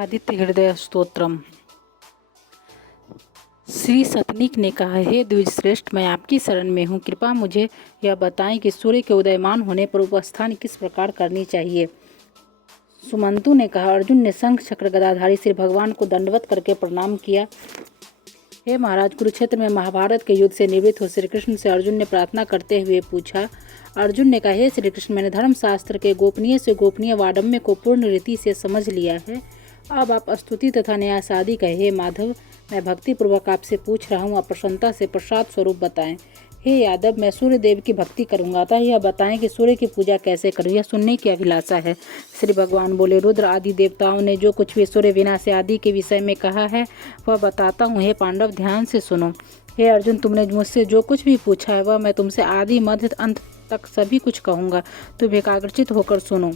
आदित्य हृदय स्तोत्रम। श्री सतनिक ने कहा, हे द्विजश्रेष्ठ, मैं आपकी शरण में हूँ। कृपा मुझे यह बताएं कि सूर्य के उदयमान होने पर उपस्थान किस प्रकार करनी चाहिए। सुमंतु ने कहा, अर्जुन ने शंख चक्र गदाधारी श्री भगवान को दंडवत करके प्रणाम किया। हे महाराज, कुरुक्षेत्र में महाभारत के युद्ध से निवृत्त हो श्री कृष्ण से अर्जुन ने प्रार्थना करते हुए पूछा। अर्जुन ने कहा, हे श्री कृष्ण, मैंने धर्मशास्त्र के गोपनीय से गोपनीय वाडम्य को पूर्ण रीति से समझ लिया है। अब आप स्तुति तथा न्यास आदि कहे। हे माधव, मैं भक्तिपूर्वक आपसे पूछ रहा हूँ, आप प्रसन्नता से प्रसाद स्वरूप बताएं। हे यादव, मैं सूर्य देव की भक्ति करूंगा, अतः यह बताएं कि सूर्य की पूजा कैसे करूं, यह सुनने की अभिलाषा है। श्री भगवान बोले, रुद्र आदि देवताओं ने जो कुछ भी सूर्य विनाश आदि के विषय में कहा है वह बताता हूँ। हे पांडव, ध्यान से सुनो। हे अर्जुन, तुमने मुझसे जो कुछ भी पूछा है वह मैं तुमसे आदि मध्य अंत तक सभी कुछ कहूँगा। तुम एकाग्रचित होकर सुनो।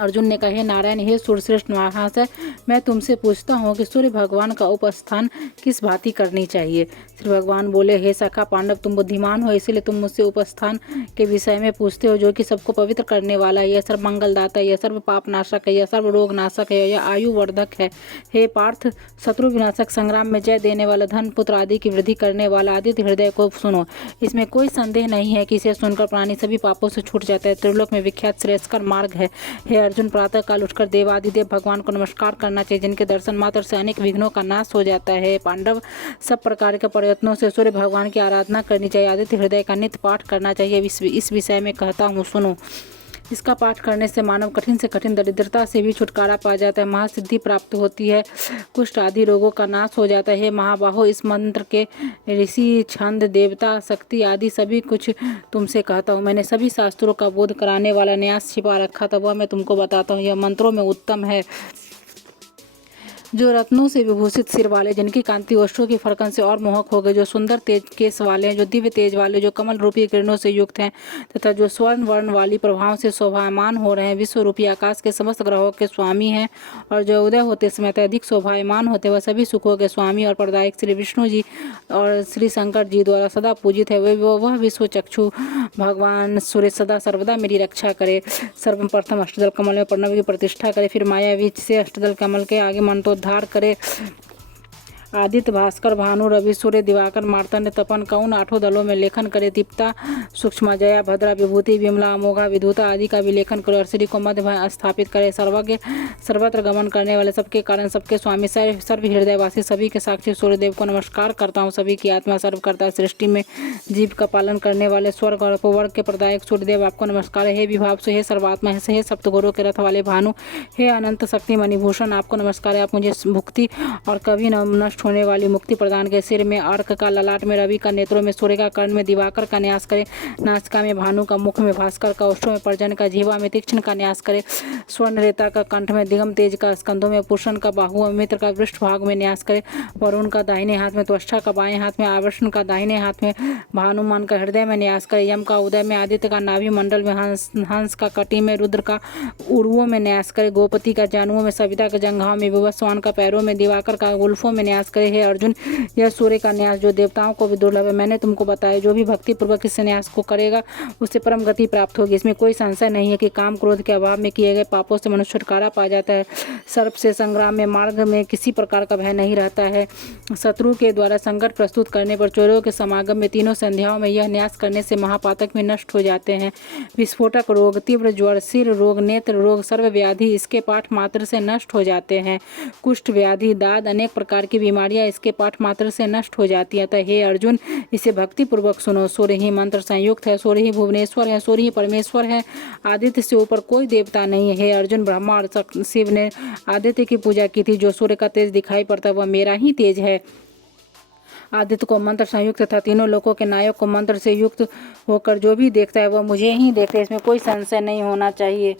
अर्जुन ने कहे, नारायण, हे सूर्यश्रेष्ठ महाशय, मैं तुमसे पूछता हूँ कि सूर्य भगवान का उपस्थान किस भांति करनी चाहिए। श्री भगवान बोले, हे सखा पांडव, तुम बुद्धिमान हो, इसलिए तुम मुझसे उपस्थान के विषय में पूछते हो, जो कि सबको पवित्र करने वाला है, यह सर्व मंगलदाता है, यह सर्व पाप नाशक है, यह सर्व रोग नाशक है, यह आयु वर्धक है। हे पार्थ, शत्रु विनाशक, संग्राम में जय देने वाला, धन पुत्र आदि की वृद्धि करने वाला आदित्य हृदय को सुनो। इसमें कोई संदेह नहीं है कि इसे सुनकर प्राणी सभी पापों से छूट जाता है। त्रिलोक में विख्यात श्रेयस्कर मार्ग है। हे अर्जुन, प्रातः काल उठकर देवादिदेव भगवान को नमस्कार करना चाहिए, जिनके दर्शन मात्र से अनेक विघ्नों का नाश हो जाता है। पांडव, सब प्रकार के प्रयत्नों से सूर्य भगवान की आराधना करनी चाहिए। आदित्य हृदय का नित्य पाठ करना चाहिए। इस विषय में कहता हूँ, सुनो। इसका पाठ करने से मानव कठिन से कठिन दरिद्रता से भी छुटकारा पा जाता है, महासिद्धि प्राप्त होती है, कुष्ठ आदि रोगों का नाश हो जाता है। महाबाहो, इस मंत्र के ऋषि, छंद, देवता, शक्ति आदि सभी कुछ तुमसे कहता हूँ। मैंने सभी शास्त्रों का बोध कराने वाला न्यास छिपा रखा था, वह मैं तुमको बताता हूँ। यह मंत्रों में उत्तम है। जो रत्नों से विभूषित सिर वाले, जिनकी कांति वस्त्रों की फरकन से और मोहक हो गए, जो सुंदर तेज केस वाले हैं, जो दिव्य तेज वाले, जो कमल रूपी किरणों से युक्त हैं, तथा जो स्वर्ण वर्ण वाली प्रभाव से शोभायमान हो रहे हैं, विश्व रूपी आकाश के समस्त ग्रहों के स्वामी हैं, और जो उदय होते समय अधिक शोभायमान होते हैं, वह सभी सुखों के स्वामी और प्रदायक श्री विष्णु जी और श्री शंकर जी द्वारा सदा पूजित है। वह विश्व चक्षु भगवान सूर्य सदा सर्वदा मेरी रक्षा करे। सर्वप्रथम अष्टदल कमल में प्रणव की प्रतिष्ठा करे, फिर माया बीच से अष्टदल कमल के आगे मंत्रोद्धार करे। आदित्य, भास्कर, भानु, रवि, सूर्य, दिवाकर, मार्तंड, तपन का उन 8 दलों में लेखन करे। दीप्ता, सूक्ष्म, जया, भद्रा, विभूति, विमला, अमोघा, विधुता आदि का भी लेखन करे, और श्री को मध्य में स्थापित करे। सर्वज्ञ, सर्वत्र गमन करने वाले, सबके कारण, सबके स्वामी, सर्व हृदयवासी, सभी के साक्षी सूर्यदेव को नमस्कार करता हूँ। सभी की आत्मा सर्व करता, सृष्टि में जीव का पालन करने वाले, स्वर्ग और अपवर्ग के प्रदायक सूर्यदेव आपको नमस्कार है। हे विभावसु, हे सर्वात्मा, हे सप्तगुरु के रथ वाले भानु, हे अनंत शक्ति मणिभूषण, आपको नमस्कार है। आप मुझे भुक्ति और कभी नष्ट होने वाली मुक्ति प्रदान के। सिर में अर्क का, ललाट में रवि का, नेत्रों में सूर्य का, कर्ण में दिवाकर का न्यास करे। नासिका में भानु का, मुख में भास्कर का, ओष्ठों में पर्जन का, जीवा में तीक्ष्ण का न्यास करे। स्वर्ण रेता का, कंठ में दिगम तेज का, स्कंधों में पुरुषन का, बाहु में मित्र का, पृष्ठ भाग में न्यास करे। वरुण का दाहिने हाथ में, त्वष्टा का बाएं हाथ में, आवर्षण का दाहिने हाथ में, भानुमान का हृदय में न्यास करे। यम का उदय में, आदित्य का नाभि मंडल में, हंस का कटी में, रुद्र का उरुओं में न्यास करे। गोपति का जानुओं में, सविता के जंघाओं में, विवस्वान का पैरों में, दिवाकर का गुल्फों में न्यास करे। हे अर्जुन, यह सूर्य का न्यास जो देवताओं को भी दुर्लभ है, मैंने तुमको बताया। जो भी भक्ति पूर्वक इस न्यास को करेगा उससे परम गति प्राप्त होगी। इसमें कोई संशय नहीं है कि काम क्रोध के अभाव में किए गए पापों से मनुष्य छुटकारा पा जाता है। सर्प से संग्राम में, मार्ग में किसी प्रकार का भय नहीं रहता है। शत्रु के द्वारा संकट प्रस्तुत करने पर, चोरों के समागम में, तीनों संध्याओं में यह न्यास करने से महापातक में नष्ट हो जाते हैं। विस्फोटक रोग, तीव्र ज्वर, सिर रोग, नेत्र रोग, सर्व व्याधि इसके पाठ मात्र से नष्ट हो जाते हैं। कुष्ठ व्याधि, दाद, अनेक प्रकार की बीमारियां इसके पाठ मात्र से नष्ट हो जाती है। अतः हे अर्जुन, इसे भक्ति पूर्वक सुनो। सूर्य ही मंत्र संयुक्त है, सूर्य ही भुवनेश्वर है, सूर्य ही परमेश्वर है। आदित्य से ऊपर कोई देवता नहीं है। हे अर्जुन, ब्रह्मा और शिव ने आदित्य की पूजा की थी। जो सूर्य का तेज दिखाई पड़ता है वह मेरा ही तेज है। आदित्य को मंत्र संयुक्त तथा तीनों लोकों के नायक को मंत्र से युक्त होकर जो भी देखता है वह मुझे ही देखता है। इसमें कोई संशय नहीं होना चाहिए।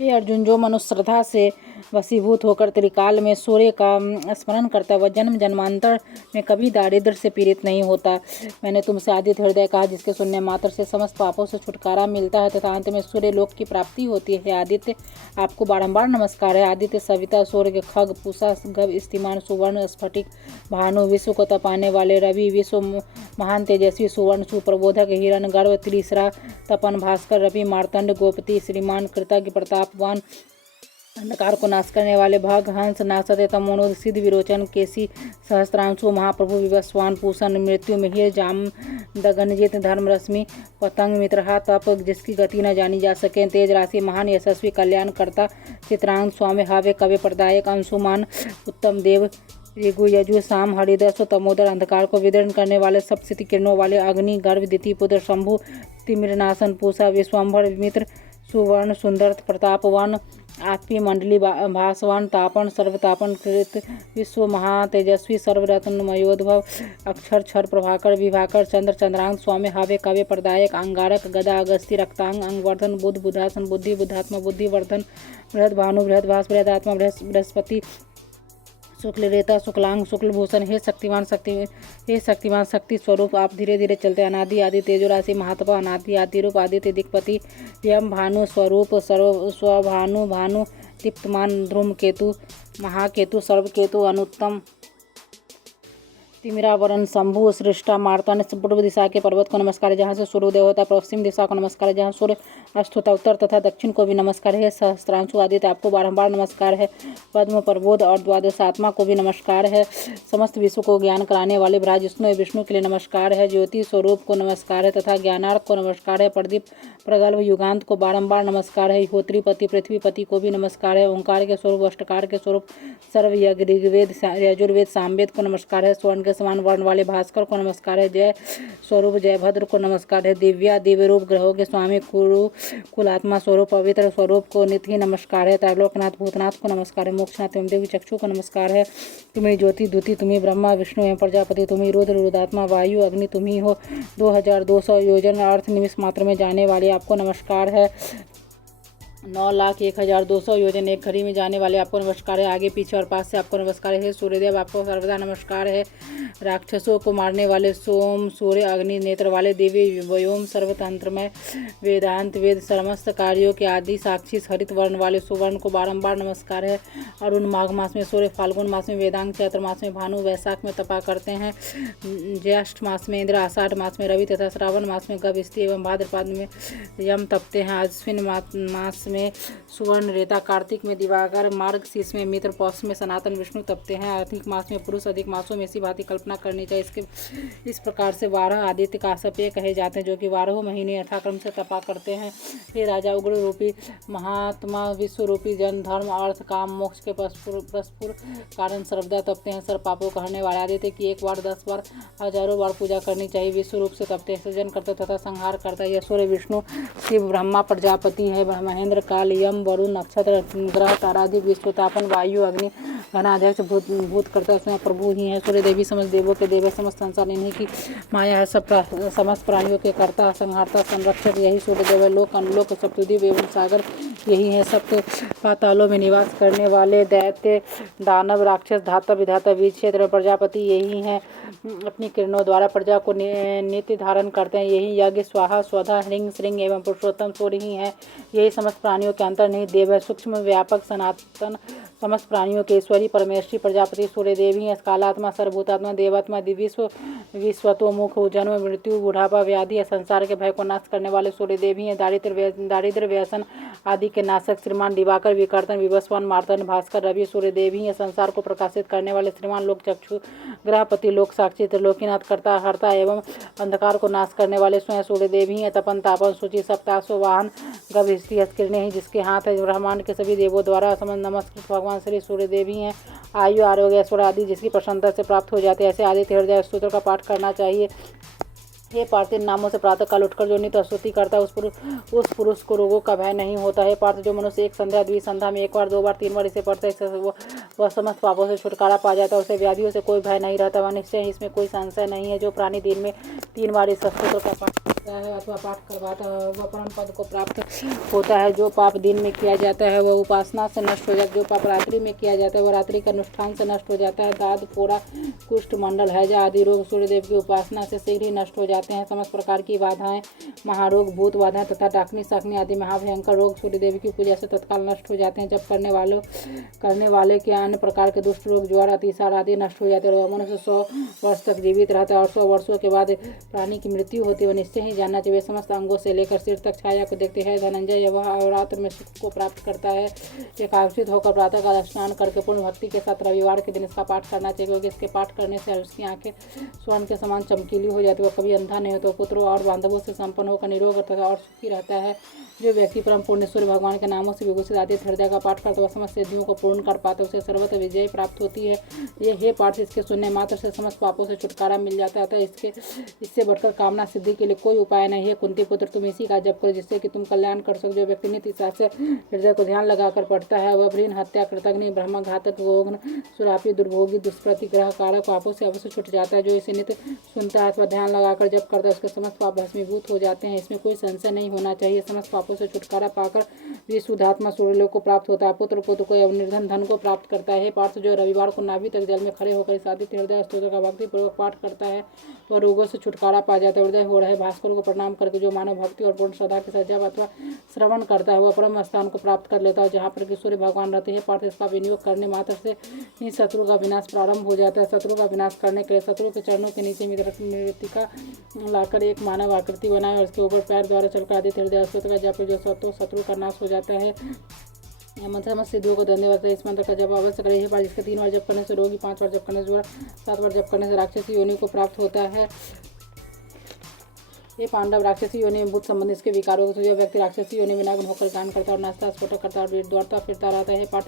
हे अर्जुन, जो मनुष्य श्रद्धा से वशीभूत होकर त्रिकाल में सूर्य का स्मरण करता है वह जन्म जन्मांतर में कभी दारिद्र से पीड़ित नहीं होता। मैंने तुमसे आदित्य हृदय कहा, जिसके सुनने मात्र से समस्त पापों से छुटकारा मिलता है तथा अंत में सूर्य लोक की प्राप्ति होती है। आदित्य, आपको बारंबार नमस्कार है। आदित्य, सविता, सूर्य, खग, पूषा, गव, स्तिमान, सुवर्ण, स्फटिक, भानु, विश्व को तपाने वाले, रवि, विश्व महान तेजस्वी, सुवर्ण, सुप्रबोधक, हिरण गर्भ, त्रिसरा, तपन, भास्कर, रवि, मार्तंड, गोपति, श्रीमान, कृतज्ञ, प्रतापवान, अंधकार को नाश करने वाले भाग हंस नासते तमोनोद सिद्ध विरोचन केसी सहस्त्रांशु महाप्रभु विवस्वान पूषण मृत्यु मिहिर जाम दगनजित धर्म रश्मि पतंग मित्रहा तप जिसकी गति न जानी जा सके तेज राशि महान यशस्वी कल्याणकर्ता चित्रांग स्वामी हावे कवि प्रदायक अंशुमान उत्तम देव ऋगु यजु साम हरिदस तमोदर अंधकार को विदर्ण करने वाले सप्तशती किरणों वाले अग्नि गर्भ द्वितीय पुत्र शंभु तिमिरनाशन पूषा विश्वम्भर मित्र सुवर्ण सुंदर प्रतापवान आत्मी मंडली भासवान तापन सर्वतापन कृत विश्व महातेजस्वी सर्वरत्न मयोद्भव अक्षर क्षर प्रभाकर विभाकर चंद्र चंद्रांग स्वामी हावे काव्य प्रदायक अंगारक गदा अगस्ती रक्तांग अंगवर्धन बुद्ध बुद्धासन बुद्धि बुद्धात्मा बुद्धिवर्धन बृहद भानु बृहद भास बृहद आत्मा बृहस्पति शुक्ल रेता शुक्लांग शुक्ल भूषण हे शक्तिमान शक्ति स्वरूप आप धीरे धीरे चलते अनादि आदि तेजो राशि महात्मा अनादि आदि रूप आदित्य दिक्पति यम भानु स्वरूप स्वभानु भानु दीप्तमान ध्रुम केतु महाकेतु सर्वकेतु अनुत्तम तिमिरावरण शंभु सृष्टा मार्तन पूर्व दिशा के पर्वत को नमस्कार है जहाँ से सूर्योदय होता है पश्चिम दिशा को नमस्कार है जहाँ सूर्य अस्त होता है उत्तर तथा दक्षिण को भी नमस्कार है सहस्त्रांशु आदित्य आपको बारंबार नमस्कार है पद्म प्रबोध और द्वादश आत्मा को भी नमस्कार है समस्त विश्व को ज्ञान कराने वाले विष्णु विष्णु के लिए नमस्कार है ज्योति स्वरूप को नमस्कार है तथा ज्ञानार्थ को नमस्कार है प्रदीप प्रगल्भ युगांत को बारंबार नमस्कार है होत्रीपति पृथ्वीपति को भी नमस्कार है ओंकार के स्वरूप अष्टकार के स्वरूप सर्व यज्ञ ऋग्वेद यजुर्वेद सामवेद को नमस्कार है स्वर्ण के समान वर्ण वाले भास्कर को नमस्कार है जय स्वरूप जय भद्र को नमस्कार है दिव्या दिव्य रूप ग्रहों के स्वामी कुरु कुलात्मा स्वरूप पवित्र स्वरूप को नित्य ही नमस्कार है त्रैलोकनाथ भूतनाथ को नमस्कार है मोक्षनाथ एवं देवी चक्षु को नमस्कार है तुम्हें ज्योति द्युति तुम्हें ब्रह्मा विष्णु एवं प्रजापति तुम्हें रुद्र रुदात्मा वायु अग्नि तुम्ही हो 2200 योजन अर्थ निमिष मात्र में जाने वाले आपको नमस्कार है 9,01,200 योजन एक घड़ी में जाने वाले आपको नमस्कार है आगे पीछे और पास से आपको नमस्कार है सूर्यदेव आपको सर्वदा नमस्कार है राक्षसों को मारने वाले सोम सूर्य अग्नि नेत्र वाले देवी व्योम सर्वतंत्र में वेदांत वेद समस्त कार्यों के आदि साक्षी हरित वर्ण वाले सुवर्ण को बारंबार नमस्कार है अरुण माघ मास में सूर्य फाल्गुन मास में वेदांग चैत्र मास में भानु वैशाख में तपा करते हैं ज्येष्ठ मास में इंद्र आषाढ़ मास में रवि तथा श्रावण मास में गभस्ती एवं भाद्रपद में यम तपते हैं अश्विन मास में सुवर्ण रेता कार्तिक में दिवाकर मार्ग शीर्ष में मित्र पौष में सनातन विष्णु तपते हैं अधिक मास में पुरुष अधिक मासों में इसी भांति कल्पना करनी चाहिए इस प्रकार से 12 आदित्य काश्यपेय कहे जाते हैं जो कि 12 महीने यथाक्रम से तपा करते हैं हे राजा उग्र रूपी महात्मा विश्व रूपी जन धर्म अर्थ काम मोक्ष के परस्पर कारण सर्वदा तपते हैं सर्व पापों कहने वाले आदित्य की 1 बार 10 बार हजारों बार पूजा करनी चाहिए विश्व रूप से तपते हैं सृजन करता तथा संहार करता है यह सूर्य विष्णु शिव ब्रह्मा प्रजापति है महेंद्र काल यम वरुण नक्षत्र ग्रह तारादि विश्वतापन वायु अग्नि घनाध्यक्ष भूत करता उसमें प्रभु ही है सूर्य देवी समस्त देवों के देव समस्त संसार इन्हीं की माया है समस्त प्राणियों के कर्ता संहारता संरक्षक यही सूर्य देव लोक अनलोक सप्तद्वीप एवं सागर यही है सप्त पातालों में निवास करने वाले दैत्य दानव राक्षस धाता विधाता बीज क्षेत्र प्रजापति यही है अपनी किरणों द्वारा प्रजा को नित्य धारण करते हैं यही यज्ञ स्वाहा स्वधा ह्रिंग श्रृंग एवं पुरुषोत्तम सूर्य ही है यही समस्त प्राणियों के अंतर नहीं देव है सूक्ष्म व्यापक सनातन समस्त प्राणियों के ईश्वरी परमेश्वरी प्रजापति सूर्य देवी है कालात्मा सर्वभूतात्मा देवात्मा दिव्य विश्वतोमुख जन्म मृत्यु बुढ़ापा व्याधि या संसार के भय को नाश करने वाले सूर्य देवी है दारिद्र व्यसन आदि के नाशक श्रीमान दिवाकर विकर्तन विवस्वान मार्तन भास्कर रवि सूर्य देवी है संसार को प्रकाशित करने वाले श्रीमान लोक चक्षु ग्रहपति लोक साक्षी त्रिलोकीनाथ करता हरता एवं अंधकार को नाश करने वाले स्वयं सूर्य देवी है तपन तापन सूचि सप्तासो वाहन गभस्ती हस्तकिरणे ही जिसके हाथ है ब्रह्मांड के सभी देवों द्वारा समस्त नमस्कृत भगवान श्री सूर्य देवी हैं आयु आरोग्य ऐश्वर्य आदि जिसकी प्रसन्नता से प्राप्त हो जाते हैं ऐसे आदित्य हृदय स्तोत्र का पाठ करना चाहिए ये पार्थिव नामों से प्रातः काल उठकर जो नित्य स्तुति करता है उस पुरुष को रोगों का भय नहीं होता है पार्थ जो मनुष्य एक संध्या द्विसंध्या में 1 बार 2 बार 3 बार इसे पढ़ता है वह समस्त पापों से छुटकारा पा जाता है उसे व्याधियों से कोई भय नहीं रहता वह निश्चय इसमें कोई संशय नहीं है जो प्राणी दिन में 3 बार इस स्तोत्र का पाठ करता है अथवा पाठ करवाता है वह परम पद को प्राप्त होता है जो पाप दिन में किया जाता है वह उपासना से नष्ट हो जाता है जो पाप रात्रि में किया जाता है वह रात्रि के अनुष्ठान से नष्ट हो जाता है दाद फोड़ा कुष्ठ मंडल हैजा आदि रोग सूर्यदेव की उपासना से शीघ्र ही नष्ट हो जाते हैं समस्त प्रकार की बाधाएं महारोग भूत बाधाएं तथा डाकनी साकनी आदि महाभयंकर रोग सूर्य देवी की पूजा से तत्काल नष्ट हो जाते हैं जब करने वाले के अन्य प्रकार के दुष्ट रोग ज्वर अतिसार आदि नष्ट हो जाते हैं मनुष्य 100 वर्ष तक जीवित रहता है और 100 वर्षों के बाद प्राणी की मृत्यु होती है वह निश्चय ही नहीं जानना चाहिए। समस्त अंगों से लेकर सिर तक छाया को देखते हैं धनंजय, वह अहोरात्र में सुख को प्राप्त करता है। एकाग्रचित होकर प्रातःकाल स्नान करके पूर्ण भक्ति के साथ रविवार के दिन इसका पाठ करना चाहिए, क्योंकि इसके पाठ करने से उसकी आंखें स्वर्ण के समान चमकीली हो जाती है। वह कभी अंधा नहीं होता, पुत्रों और बांधवों से संपन्न होकर निरोग तथा और सुखी रहता है। जो व्यक्ति परम पुण्यश्वर भगवान के नामों से विभूषित आदित्य हृदय का पाठ करता है, वह समस्त सिद्धियों को पूर्ण कर पाता है, उसे सर्वत्र विजय प्राप्त होती है। ये पाठ इसके सुनने मात्र से समस्त पापों से छुटकारा मिल जाता है। अतः इससे बढ़कर कामना सिद्धि के लिए कोई उपाय नहीं है। कुंती पुत्र, तुम इसी का जप करो, जिससे कि तुम कल्याण कर सको। जो व्यक्ति नित्य साथ से हृदय को ध्यान लगाकर पढ़ता है, वह भ्रूण हत्या, कृतघ्नि, ब्रह्म घातक, गोघ्न, सुरापी, दुर्भोगी, दुष्प्रतिग्रह कारक पापों से अवश्य छुट जाता है। जो इसे नित्य सुनता है अथवा ध्यान लगाकर जप करता है, उसके समस्त पाप भस्मीभूत हो जाते हैं। इसमें कोई संशय नहीं होना चाहिए। समस्त पापों से छुटकारा पाकर विशुद्धात्मा सूर्यलोक को प्राप्त होता है। पुत्र को एवं निर्धन धन को प्राप्त करता है। पार्थ, जो रविवार को नाभि तक जल में खड़े होकर इस आदित्य हृदय स्तोत्र का भक्ति पूर्वक पाठ करता है, वह रोगों से छुटकारा पा जाता है। हृदय हो रहे भास्कर को प्रणाम करके जो मानव भक्ति और पूर्ण श्रद्धा के साथ जप अथवा श्रवण करता है, वह परम स्थान को प्राप्त कर लेता है, जहाँ पर कि सूर्य भगवान रहते हैं। पार्थ, इसका विनियोग करने मात्र से ही शत्रु का विनाश प्रारंभ हो जाता है। शत्रु का विनाश करने के लिए शत्रु के चरणों के नीचे मृत्तिका लाकर एक मानव आकृति बनाए और उसके ऊपर पैर द्वारा चलकर आदित्य हृदय स्तोत्र का जप, जो शत्रु का नाश हो जाता है। समस्त सिद्धियों को धन्यवाद है। इस मंत्र का जप अवश्य करें। यह पाठ जिसके 3 बार जप करने से रोगी, 5 बार जप करने से 7 बार जप करने से राक्षसी योनि को प्राप्त होता है। ये पांडव राक्षसी योनि में भूत संबंधी इसके विकारों को जो व्यक्ति राक्षसी योनि में नग्न होकर गान करता और नाचता स्फोटक करता और दौड़ता फिरता रहता है। पाठ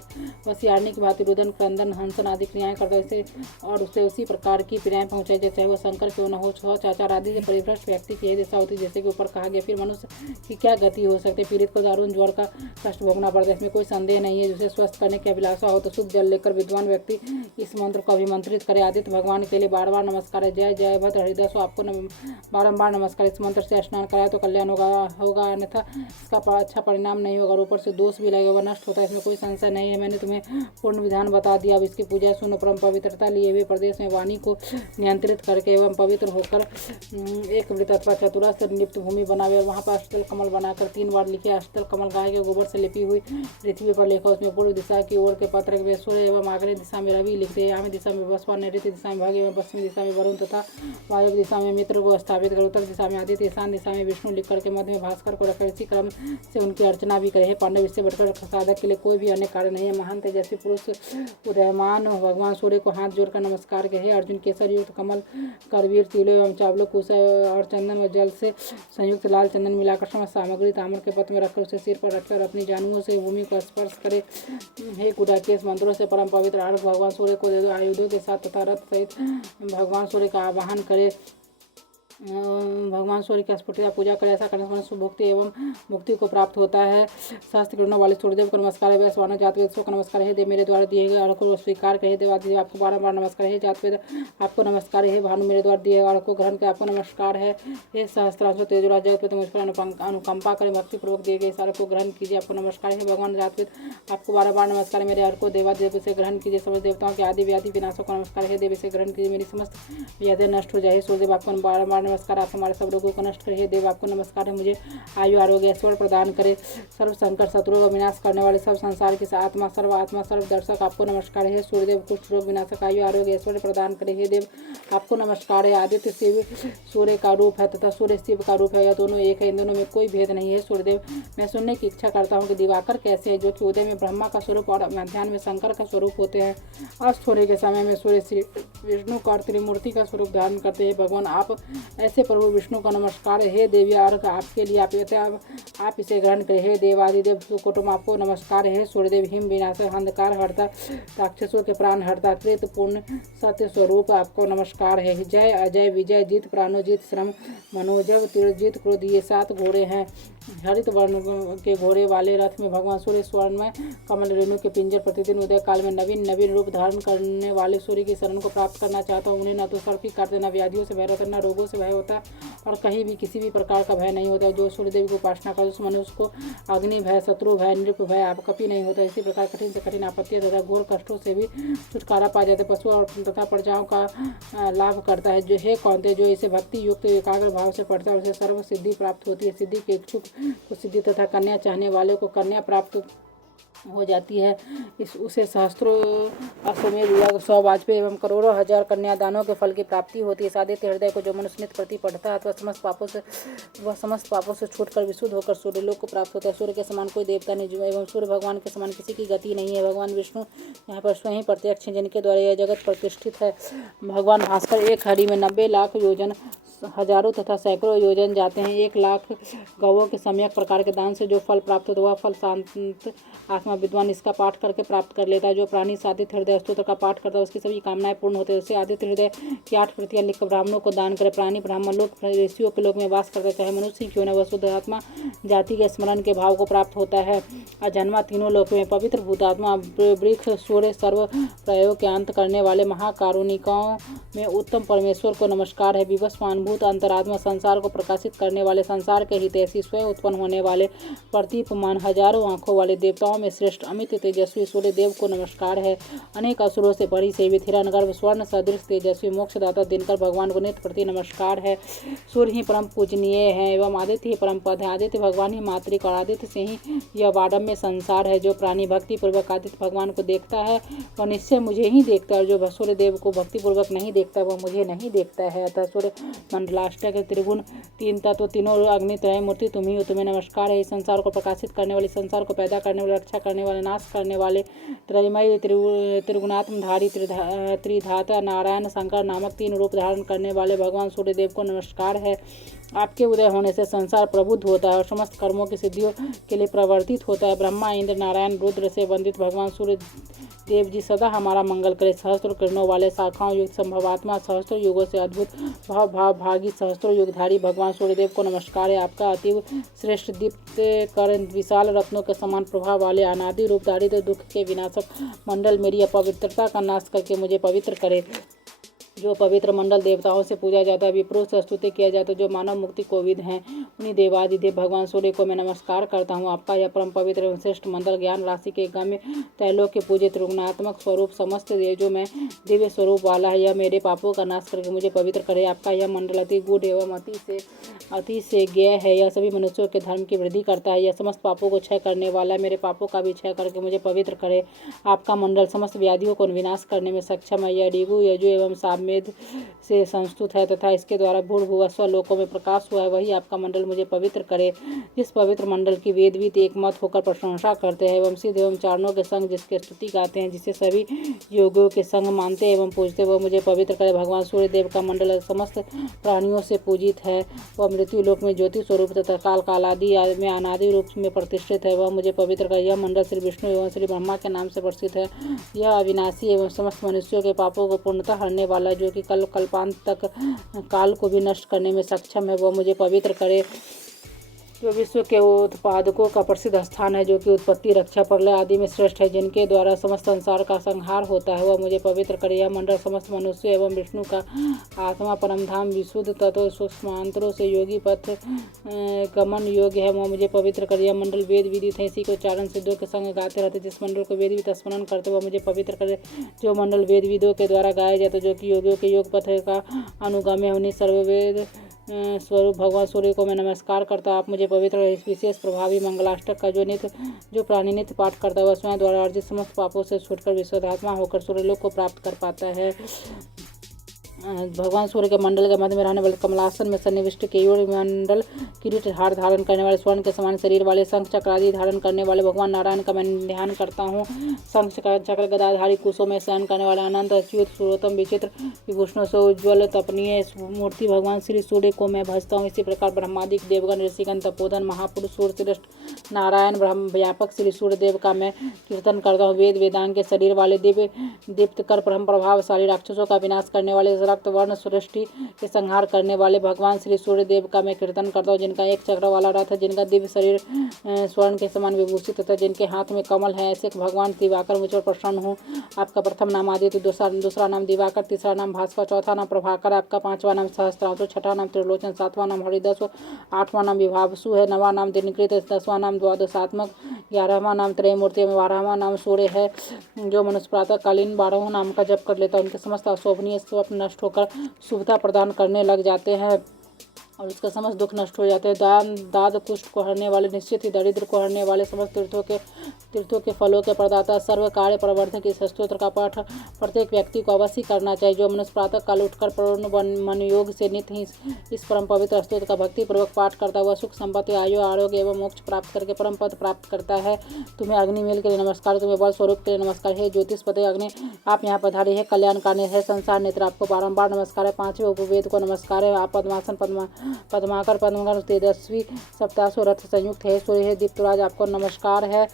वसियारणी की भांति रुदन, क्रंदन, हंसन आदि क्रियाएं करता है इसे और उससे उसी प्रकार की क्रियाएं पहुंचाई जाए, चाहे वह शंकर क्यों न हो। चाचार आदि से परिभ्रष्ट व्यक्ति की यही दशा होती है, जैसे कि ऊपर कहा गया। फिर मनुष्य की क्या गति हो सकती है। पीड़ित को दारुण ज्वर का कष्ट भोगना पड़ता है, इसमें कोई संदेह नहीं है। जिसे स्वस्थ करने की अभिलाषा हो तो शुद्ध जल लेकर विद्वान व्यक्ति इस मंत्र को अभिमंत्रित करे। आदित्य भगवान के लिए बार बार नमस्कार है। जय जय भद्र हरिदास, आपको बारंबार नमस्कार। इस मंत्र से स्नान कराया तो कल्याण होगा, अन्यथा इसका अच्छा परिणाम नहीं होगा। ऊपर से दोष भी लगेगा, वह नष्ट होता है, इसमें कोई संशय नहीं है। मैंने तुम्हें पूर्ण विधान बता दिया। अब इसकी पूजा सुनो। परम पवित्रता लिए हुए प्रदेश में वाणी को नियंत्रित करके एवं पवित्र होकर एक वृत्त अथवा चतुरा से लिप्त भूमि बनावे और वहाँ पर अष्टदल कमल बनाकर 3 बार लिखे। अष्टदल कमल गाय के गोबर से लिपी हुई पृथ्वी पर लिखा। उसमें पूर्व दिशा की ओर के पत्र में सूर्य एवं आग्नेय दिशा में रवि लिखते हैं। यामी दिशा में बसवा, नैऋत्य दिशा में भग एवं पश्चिमी दिशा में वरुण तथा वायव्य दिशा में मित्र को स्थापित कर। उत्तर दिशा में आदित्य, ईशान दिशा में विष्णु लिख करके मध्य में भास्कर को रखकर इसी क्रम से उनकी अर्चना भी करे। पांडव, इससे बढ़कर साधक के लिए कोई भी अन्य कार्य नहीं है। महान तेजस्वी पुरुष उदयमान भगवान सूर्य को हाथ जोड़कर नमस्कार कहे। अर्जुन, केसर युक्त कमल, करवीर, तिलों एवं चावलों, कुश और चंदन व जल से संयुक्त लाल चंदन मिलाकर समस्त सामग्री ताम्र के पत्र में रखकर उसे सिर पर रखकर अपनी जानुओं से भूमि को स्पर्श करे। हे गुडाकेश, मंत्रों से परम पवित्र अर्घ भगवान सूर्य को दे दो। आयुधों के साथ तथा रथ सहित भगवान सूर्य का आवाहन करे। भगवान सूर्य की स्फुटिता पूजा करे। ऐसा करने से मनुष्य भुक्ति एवं मुक्ति को प्राप्त होता है। शास्त्र किरणों वाले सूर्यदेव को नमस्कार है। वैश्वानर जातवेद को नमस्कार है। देव, मेरे द्वारा दिए गए अर्घ को स्वीकार करे। देवादिदेव, आपको बारंबार नमस्कार है। जातवेद, आपको नमस्कार है। भानु, मेरे द्वारा दिए गए अर्घ को ग्रहण कर आपको नमस्कार है। हे सहस्त्रांश तेजराज जगतपति, मुझ पर अनुकंपा करें, भक्तिपूर्वक दिए गए अर्घ को ग्रहण कीजिए, आपको नमस्कार है। भगवान जातवेद, आपको बारंबार नमस्कार है। मेरे अर्घ को देवादेव से ग्रहण कीजिए। समस्त देवताओं के आदि व्याधि विनाशों को नमस्कार है। देव, इसे ग्रहण कीजिए, मेरी समस्त व्याधियां नष्ट हो जाए। सूर्यदेव, आपको बारंबार नमस्कार, आप हमारे रोगों को नष्ट करे। देव, आपको नमस्कार है, मुझे आयु आरोग्य ऐश्वर्य प्रदान करे। सर्व संकट शत्रुओं का विनाश करने वाले सब संसार की आत्मा सर्व दर्शक, आपको नमस्कार है। सूर्यदेव, कुष्ठ रोग विनाशक, आयु आरोग्य ऐश्वर्य प्रदान करे। हे देव, आपको नमस्कार है। आदित्य शिव सूर्य का रूप है तथा सूर्य शिव का रूप है, यह दोनों एक है, इन दोनों में कोई भेद नहीं है। सूर्यदेव, मैं सुनने की इच्छा करता हूँ कि दिवाकर कैसे है, जो कि उदय में ब्रह्मा का स्वरूप और मध्याह्न में शंकर का स्वरूप होते हैं। अस्त होने के समय में सूर्य श्री विष्णु का और त्रिमूर्ति का स्वरूप धारण करते हैं। भगवान, आप ऐसे प्रभु विष्णु का नमस्कार है। हे देवी, अर्घ आपके लिए आप इसे ग्रहण करें। हे देवादिदेव कुटुंब, आपको नमस्कार है। सूर्यदेव, हिम विनाशक, अंधकार हरता, राक्षसों के प्राण हरता, कृत पूर्ण सत्य स्वरूप, आपको नमस्कार है। जय, अजय, विजय, जीत, प्राणोजीत, श्रम, मनोजव, तीर्जित, क्रोध, ये 7 घोड़े हैं। हरित वर्ण के घोड़े वाले रथ में भगवान सूर्य स्वर्ण में कमल रेणु के पिंजर प्रतिदिन उदय काल में नवीन रूप धारण करने वाले सूर्य की शरण को प्राप्त करना चाहता हूँ। उन्हें न तो सर्प ही काटते, न व्याधियों से भय रहता, न रोगों से भय होता और कहीं भी किसी भी प्रकार का भय नहीं होता। जो सूर्यदेव की उपासना कर उस मनुष्य को अग्नि भय, शत्रु भय, नृप भय आप कभी नहीं होता। इसी प्रकार कठिन से कठिन आपत्तियों तथा घोर कष्टों से भी छुटकारा पा जाते। पशु और तथा प्रजाओं का लाभ करता है। जो हे कौनते, जो इसे भक्ति युक्त एकाग्र भाव से पढ़ता है उसे सर्व सिद्धि प्राप्त होती है। सिद्धि के इच्छुक को सिद्धि तथा कन्या चाहने वाले को कन्या प्राप्त हो जाती है। इस उसे सहस्त्रों अश्वमेध यज्ञ 100 वाजपेयी एवं करोड़ों हजार कन्यादानों के फल की प्राप्ति होती है। इस आदित्य हृदय को जो मनुष्य नित्य प्रति पढ़ता है वह समस्त पापों से छूटकर विशुद्ध होकर सूर्यलोक को प्राप्त होता है। सूर्य के समान कोई देवता नहीं जो एवं सूर्य भगवान के समान किसी की गति नहीं है। भगवान विष्णु यहाँ पर स्वयं प्रत्यक्ष हैं जिनके द्वारा यह जगत प्रतिष्ठित है। भगवान भास्कर एक हरी में 90 लाख योजन हजारों तथा सैकड़ों योजन जाते हैं। 1 लाख गौओं के सम्यक प्रकार के दान से जो फल प्राप्त होता है वह फल शांत आत्मा विद्वान इसका पाठ करके प्राप्त कर लेता है। जो प्राणी इस आदित्य हृदय स्तोत्र का पाठ करता है उसकी सभी कामनाएं पूर्ण होती है। उससे आदित्य हृदय की 8 प्रतियां लिखकर ब्राह्मणों को दान करे। प्राणी ब्राह्मण लोक ऋषियों के लोक में वास करता है, चाहे मनुष्य ही क्यों न, वह शुद्ध आत्मा जाति के स्मरण के भाव को प्राप्त होता है। अजन्मा तीनों लोक में पवित्र भूतात्मा वृक्ष सूर्य सर्व प्रयोग के अंत करने वाले महाकारुणिकों में उत्तम परमेश्वर को नमस्कार है। विवस्वानुभूत अंतरात्मा संसार को प्रकाशित करने वाले संसार के हितैषी स्वयं उत्पन्न होने वाले प्रतीपमान हजारों आंखों वाले देवताओं में श्रेष्ठ अमित तेजस्वी सूर्य देव को नमस्कार है। अनेक असुरों से परिसेवित हिरण्यगर्भ स्वर्ण सदृश तेजस्वी मोक्षदाता दिनकर भगवान को नित्य प्रति नमस्कार है। सूर्य ही परम पूजनीय है एवं आदित्य ही परम पद है। आदित्य भगवान ही मातृक और आदित्य से ही यह वाडम में संसार है। जो प्राणी भक्ति पूर्वक आदित्य भगवान को देखता है वह निश्चय मुझे ही देखता है, और जो सूर्य देव को भक्ति पूर्वक नहीं देखता वह मुझे नहीं देखता है। अतः सूर्य मंडलाष्टक त्रिगुण तीन तत्व तीनों अग्नि त्रय मूर्ति तुम ही हो, तुम्हें नमस्कार है। इस संसार को प्रकाशित करने वाले, संसार को पैदा करने वाले, रक्षा करने वाले, नाश करने वाले, त्रयमय त्रिगुणात्मधारी त्रिधाता नारायण शंकर नामक 3 रूप धारण करने वाले भगवान सूर्यदेव को नमस्कार है। आपके उदय होने से संसार प्रबुद्ध होता है और समस्त कर्मों की सिद्धियों के लिए प्रवर्तित होता है। ब्रह्मा इंद्र नारायण रुद्र से वंदित भगवान सूर्य देव जी सदा हमारा मंगल करे। सहस्त्र किरणों वाले शाखाओं युक्त संभवात्मा सहस्त्र युगों से अद्भुत भागी सहस्त्र युगधारी भगवान सूर्यदेव को नमस्कार है। आपका अतीव श्रेष्ठ दीप्त कर विशाल रत्नों के समान प्रभाव वाले अनादि रूप दारिद्र दुख के विनाशक मंडल मेरी अपवित्रता का नाश करके मुझे पवित्र करे। जो पवित्र मंडल देवताओं से पूजा जाता है, विप्रों से स्तुति किया जाता है, जो मानव मुक्ति कोविद हैं, उन्हीं देवादिदेव भगवान सूर्य को मैं नमस्कार करता हूँ। आपका यह परम पवित्र एवं श्रेष्ठ मंडल ज्ञान राशि के गम्य तैलोक के पूजित त्रिगुणात्मक स्वरूप समस्त देव जो मैं दिव्य स्वरूप वाला है, यह मेरे पापों का नाश करके मुझे पवित्र करे। आपका यह मंडल अति गूढ़ एवं अति से ज्ञेय है। यह सभी मनुष्यों के धर्म की वृद्धि करता है। यह समस्त पापों को क्षय करने वाला है, मेरे पापों का भी क्षय करके मुझे पवित्र करे। आपका मंडल समस्त व्याधियों को विनाश करने में सक्षम है। यह ऋगु यजु एवं सामवेद से संस्तुत है तथा इसके द्वारा भूर्भुवस्व लोकों में प्रकाश हुआ है। वही आपका मंडल मुझे पवित्र करे। जिस पवित्र मंडल की वेदविद एक मत होकर प्रशंसा करते हैं एवं सिद्ध एवं चारणों के संग जिसके स्तुति गाते हैं, जिसे सभी योगियों के संग मानते एवं पूजते, वह मुझे पवित्र करे। भगवान सूर्य देव का मंडल समस्त प्राणियों से पूजित है। वह मृत्यु लोक में ज्योति स्वरूप तथा काल कालादि में अनादि रूप में प्रतिष्ठित है। वह मुझे पवित्र करे। यह मंडल श्री विष्णु एवं श्री ब्रह्मा के नाम से प्रसिद्ध है। यह अविनाशी एवं समस्त मनुष्यों के पापों को पूर्णतः हरने वाला है, जो कि कल्पांत तक काल को भी नष्ट करने में सक्षम है। वह मुझे पवित्र करे। जो विश्व के उत्पादकों का प्रसिद्ध स्थान है, जो कि उत्पत्ति रक्षा प्रलय आदि में श्रेष्ठ है, जिनके द्वारा समस्त संसार का संहार होता है, वह मुझे पवित्र करे। यह मंडल समस्त मनुष्य एवं विष्णु का आत्मा परम धाम विशुद्ध तत्व सूक्ष्मांतरों से योगी पथ गमन योग्य है, वह मुझे पवित्र करे। यह मंडल वेद विदित है, इसी को चारण सिद्धों के संग गाते रहते। जिस मंडल को वेद विद स्मरण करते वह मुझे पवित्र करे। जो मंडल वेद विदों के द्वारा गाया जाता है, जो कि योगियों के योग पथ का अनुगामी उन्हीं सर्ववेद स्वरूप भगवान सूर्य को मैं नमस्कार करता। आप मुझे पवित्र इस विशेष प्रभावी मंगलाष्टक का जो प्राणी नित्य पाठ करता है वह स्वयं द्वारा अर्जित समस्त पापों से छूटकर विशुद्धात्मा होकर सूर्यलोक को प्राप्त कर पाता है। भगवान सूर्य के मंडल के मध्य में रहने वाले कमलासन में सन्निविष्ट केयूर मंडल किरीट हार धारण करने वाले स्वर्ण के समान शरीर वाले शंख चक्र आदि धारण करने वाले भगवान नारायण का मैं ध्यान करता हूँ। शंख चक्र गदाधारी कुशों में शयन करने वाले अनंत अच्युत सुरोत्तम विचित्र विभूषणों से उज्ज्वल तपनीय मूर्ति भगवान श्री सूर्य को मैं भजता हूँ। इसी प्रकार ब्रह्मादिक देवगण ऋषिगण तपोधन महापुरुष सूर्य श्रेष्ठ नारायण ब्रह्म व्यापक श्री सूर्य देव का मैं कीर्तन करता हूँ। वेद वेदांग के शरीर वाले दिव्य दीप्त कर परम प्रभावशाली राक्षसों का विनाश करने वाले रक्त वर्ण सृष्टि के संहार करने वाले भगवान श्री सूर्य देव का मैं कीर्तन करता हूँ। जिनका एक चक्र वाला रथ है, जिनका दिव्य शरीर स्वर्ण के समान विभूषित तथा जिनके हाथ में कमल है, ऐसे भगवान दिवाकर मुझ पर प्रसन्न हूँ। आपका प्रथम नाम आदित्य, दूसरा नाम दिवाकर, तीसरा नाम भास्कर, चौथा नाम प्रभाकर, आपका 5वां नाम सहस्त्रांशु, छठा नाम त्रिलोचन, 7वां नाम हरिदस, 8वां नाम विभावसु है, 9वां नाम दिनकृत, 10वां नाम द्वादशात्मक, 11वां नाम त्रयमूर्ति, 12वां नाम सूर्य है। जो मनुष्य प्रातः कालीन 12 नाम का जप कर लेता है, उनके समस्त अशोभनीय स्वप्न नष्ट होकर शुभता प्रदान करने लग जाते हैं। और उसका समस्त दुख नष्ट हो जाते हैं। दान दाद कुष्ठ को हरने वाले, निश्चित ही दरिद्र को हरने वाले, समस्त तीर्थों के फलों के प्रदाता, सर्व कार्य प्रवर्धक इस स्तोत्र का पाठ प्रत्येक व्यक्ति को अवश्य करना चाहिए। जो मनुष्य प्रातः काल उठकर पूर्ण मन योग से नित्य ही इस परम पवित्र स्तोत्र का भक्ति पूर्वक पाठ करता हुआ सुख संपत्ति, आयु, आरोग्य एवं मोक्ष प्राप्त करके परम पद प्राप्त करता है। तुम्हें अग्निमेल के लिए नमस्कार, तुम्हें बल स्वरूप के लिए नमस्कार। हे ज्योतिष पते अग्नि, आप यहाँ पधारे। है कल्याणकारी है संसार नेत्र, आपको बारंबार नमस्कार है। पांचवें उपवेद को नमस्कार है। आप पद्मासन पद्माकर पद्मकर तेजस्वी सप्तासु रथ संयुक्त है। सूर्य है दीप्तराज, आपको नमस्कार है।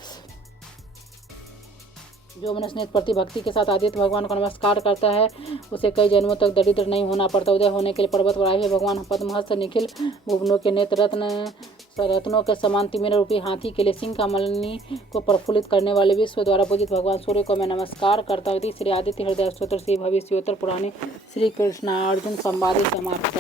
जो मनुष्य नित्य प्रति भक्ति के साथ आदित्य भगवान को नमस्कार करता है उसे कई जन्मों तक दरिद्र नहीं होना पड़ता। उदय होने के लिए पर्वत वराही भगवान पद्महस्त निखिल भुवनों के नेत्र रत्नों के समान तिमिर रूपी हाथी के लिए सिंह कमलनी को प्रफुल्लित करने वाले विश्व द्वारा पूजित भगवान सूर्य को मैं नमस्कार करता हूँ। श्री आदित्य हृदय स्तोत्र श्री भविष्योत्तर पुराणे श्री कृष्णार्जुन संवादे समाप्त।